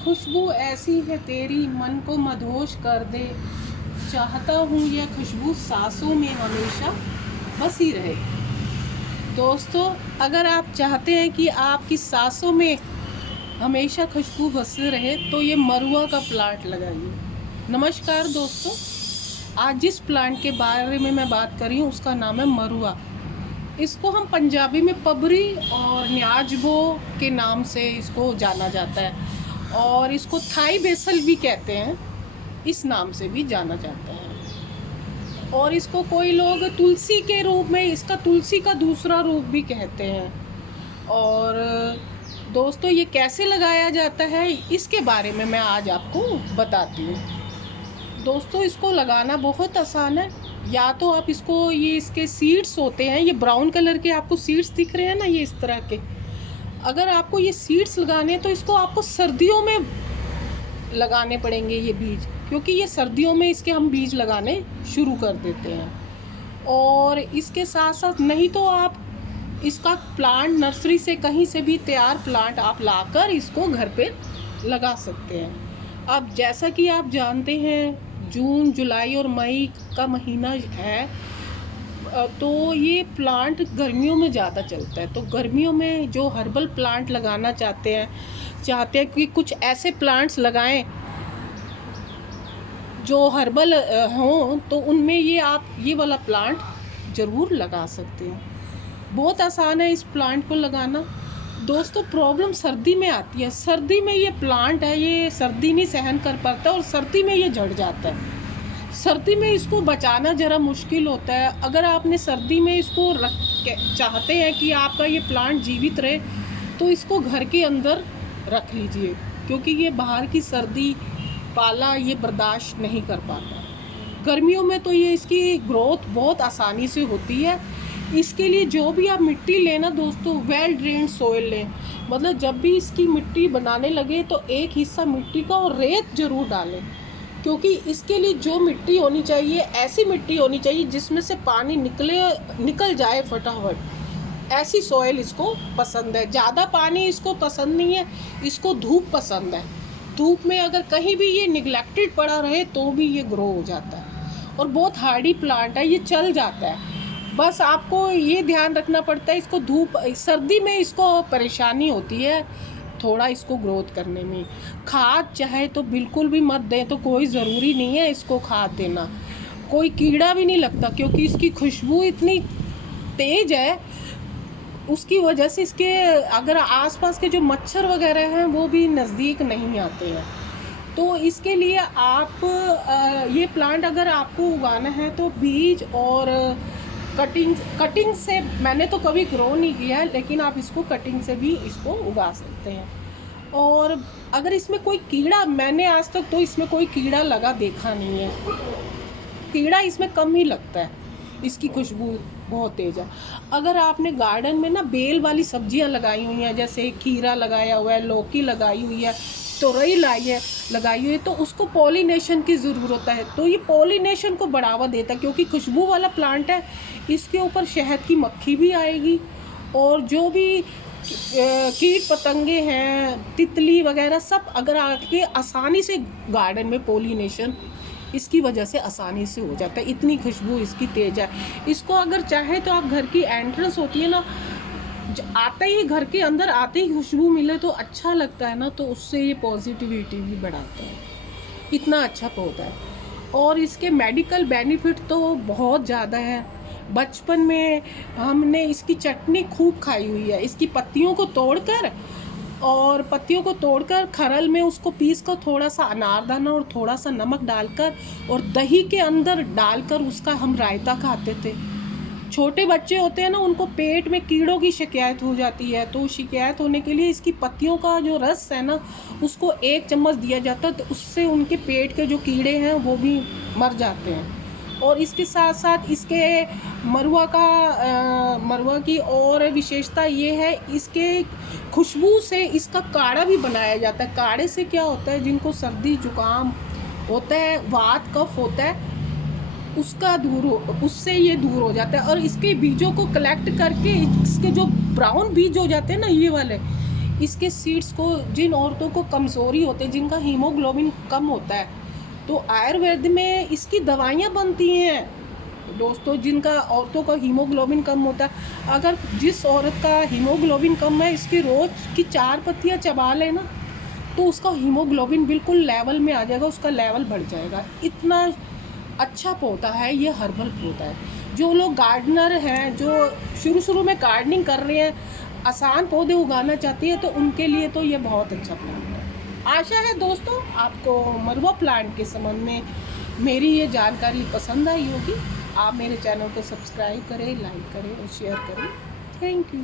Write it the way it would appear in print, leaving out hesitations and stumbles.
खुशबू ऐसी है तेरी मन को मदहोश कर दे, चाहता हूँ यह खुशबू सांसों में हमेशा बसी रहे। दोस्तों, अगर आप चाहते हैं कि आपकी सांसों में हमेशा खुशबू बसी रहे तो ये मरुआ का प्लांट लगाइए। नमस्कार दोस्तों, आज जिस प्लांट के बारे में मैं बात कर रही हूँ उसका नाम है मरुआ। इसको हम पंजाबी में पबरी और न्याजबो के नाम से इसको जाना जाता है और इसको थाई बेसल भी कहते हैं, इस नाम से भी जाना जाता है। और इसको कोई लोग तुलसी के रूप में, इसका तुलसी का दूसरा रूप भी कहते हैं। और दोस्तों, ये कैसे लगाया जाता है इसके बारे में मैं आज आपको बताती हूँ। दोस्तों, इसको लगाना बहुत आसान है। या तो आप इसको, ये इसके सीड्स होते हैं, ये ब्राउन कलर के आपको सीड्स दिख रहे हैं ना, ये इस तरह के। अगर आपको ये सीड्स लगाने हैं तो इसको आपको सर्दियों में लगाने पड़ेंगे ये बीज, क्योंकि ये सर्दियों में इसके हम बीज लगाने शुरू कर देते हैं। और इसके साथ साथ नहीं तो आप इसका प्लांट नर्सरी से कहीं से भी तैयार प्लांट आप लाकर इसको घर पे लगा सकते हैं। अब जैसा कि आप जानते हैं, जून, जुलाई और मई का महीना है, तो ये प्लांट गर्मियों में ज़्यादा चलता है। तो गर्मियों में जो हर्बल प्लांट लगाना चाहते हैं कि कुछ ऐसे प्लांट्स लगाएं जो हर्बल हों, तो उनमें ये आप ये वाला प्लांट ज़रूर लगा सकते हैं। बहुत आसान है इस प्लांट को लगाना। दोस्तों, प्रॉब्लम सर्दी में आती है। सर्दी में ये प्लांट है, ये सर्दी नहीं सहन कर पाता और सर्दी में ये झड़ जाता है। सर्दी में इसको बचाना ज़रा मुश्किल होता है। अगर आपने सर्दी में इसको चाहते हैं कि आपका ये प्लांट जीवित रहे, तो इसको घर के अंदर रख लीजिए, क्योंकि ये बाहर की सर्दी, पाला ये बर्दाश्त नहीं कर पाता। गर्मियों में तो ये इसकी ग्रोथ बहुत आसानी से होती है। इसके लिए जो भी आप मिट्टी लेना दोस्तों, वेल ड्रेन्ड सॉइल लें। मतलब जब भी इसकी मिट्टी बनाने लगे तो एक हिस्सा मिट्टी का और रेत ज़रूर डालें, क्योंकि इसके लिए जो मिट्टी होनी चाहिए, ऐसी मिट्टी होनी चाहिए जिसमें से पानी निकल जाए फटाफट। ऐसी सॉइल इसको पसंद है। ज़्यादा पानी इसको पसंद नहीं है, इसको धूप पसंद है। धूप में अगर कहीं भी ये निगलेक्टेड पड़ा रहे तो भी ये ग्रो हो जाता है और बहुत हार्डी प्लांट है, ये चल जाता है। बस आपको ये ध्यान रखना पड़ता है, इसको धूप, सर्दी में इसको परेशानी होती है थोड़ा इसको ग्रोथ करने में। खाद चाहे तो बिल्कुल भी मत दें, तो कोई ज़रूरी नहीं है इसको खाद देना। कोई कीड़ा भी नहीं लगता, क्योंकि इसकी खुशबू इतनी तेज़ है, उसकी वजह से इसके अगर आसपास के जो मच्छर वगैरह हैं वो भी नज़दीक नहीं आते हैं। तो इसके लिए आप ये प्लांट अगर आपको उगाना है तो बीज और कटिंग से, मैंने तो कभी ग्रो नहीं किया है, लेकिन आप इसको कटिंग से भी इसको उगा सकते हैं। और अगर इसमें कोई कीड़ा, मैंने आज तक तो इसमें कोई कीड़ा लगा देखा नहीं है। कीड़ा इसमें कम ही लगता है, इसकी खुशबू बहुत तेज़ है। अगर आपने गार्डन में ना बेल वाली सब्जियां लगाई हुई हैं, जैसे खीरा लगाया हुआ है, लौकी लगाई हुई है, तोरई लगाई हुई है, तो उसको पॉलिनेशन की ज़रूरत है। तो ये पॉलिनेशन को बढ़ावा देता है, क्योंकि खुशबू वाला प्लांट है, इसके ऊपर शहद की मक्खी भी आएगी और जो भी कीट पतंगे हैं, तितली वगैरह, सब अगर आके आसानी से गार्डन में पॉलिनेशन इसकी वजह से आसानी से हो जाता है। इतनी खुशबू इसकी तेज़ है। इसको अगर चाहे तो आप, घर की एंट्रेंस होती है ना, आते ही घर के अंदर आते ही खुशबू मिले तो अच्छा लगता है ना, तो उससे ये पॉजिटिविटी भी बढ़ाता है। इतना अच्छा पौधा है और इसके मेडिकल बेनिफिट तो बहुत ज़्यादा है। बचपन में हमने इसकी चटनी खूब खाई हुई है। इसकी पत्तियों को तोड़कर खरल में उसको पीस कर, थोड़ा सा अनारदाना और थोड़ा सा नमक डालकर और दही के अंदर डालकर उसका हम रायता खाते थे। छोटे बच्चे होते हैं ना, उनको पेट में कीड़ों की शिकायत हो जाती है, तो शिकायत होने के लिए इसकी पत्तियों का जो रस है ना, उसको 1 चम्मच दिया जाता है, तो उससे उनके पेट के जो कीड़े हैं वो भी मर जाते हैं। और इसके साथ साथ इसके मरुआ की और विशेषता ये है, इसके खुशबू से इसका काढ़ा भी बनाया जाता है। काढ़े से क्या होता है, जिनको सर्दी जुकाम होता है, वात कफ होता है, उससे ये दूर हो जाता है। और इसके बीजों को कलेक्ट करके, इसके जो ब्राउन बीज हो जाते हैं ना, ये वाले, इसके सीड्स को, जिन औरतों को कमज़ोरी होती है, जिनका हीमोग्लोबिन कम होता है, तो आयुर्वेद में इसकी दवाइयाँ बनती हैं दोस्तों। जिनका औरतों का हीमोग्लोबिन कम होता है, अगर जिस औरत का हीमोग्लोबिन कम है, इसकी रोज़ की 4 पत्तियाँ चबा लेना तो उसका हीमोग्लोबिन बिल्कुल लेवल में आ जाएगा, उसका लेवल बढ़ जाएगा। इतना अच्छा पौधा है ये, हर्बल पौधा है। जो लोग गार्डनर हैं, जो शुरू में गार्डनिंग कर रहे हैं, आसान पौधे उगाना चाहती है, तो उनके लिए तो ये बहुत अच्छा प्लांट है। आशा है दोस्तों आपको मरुआ प्लांट के संबंध में मेरी ये जानकारी पसंद आई होगी। आप मेरे चैनल को सब्सक्राइब करें, लाइक करें और शेयर करें। Thank you.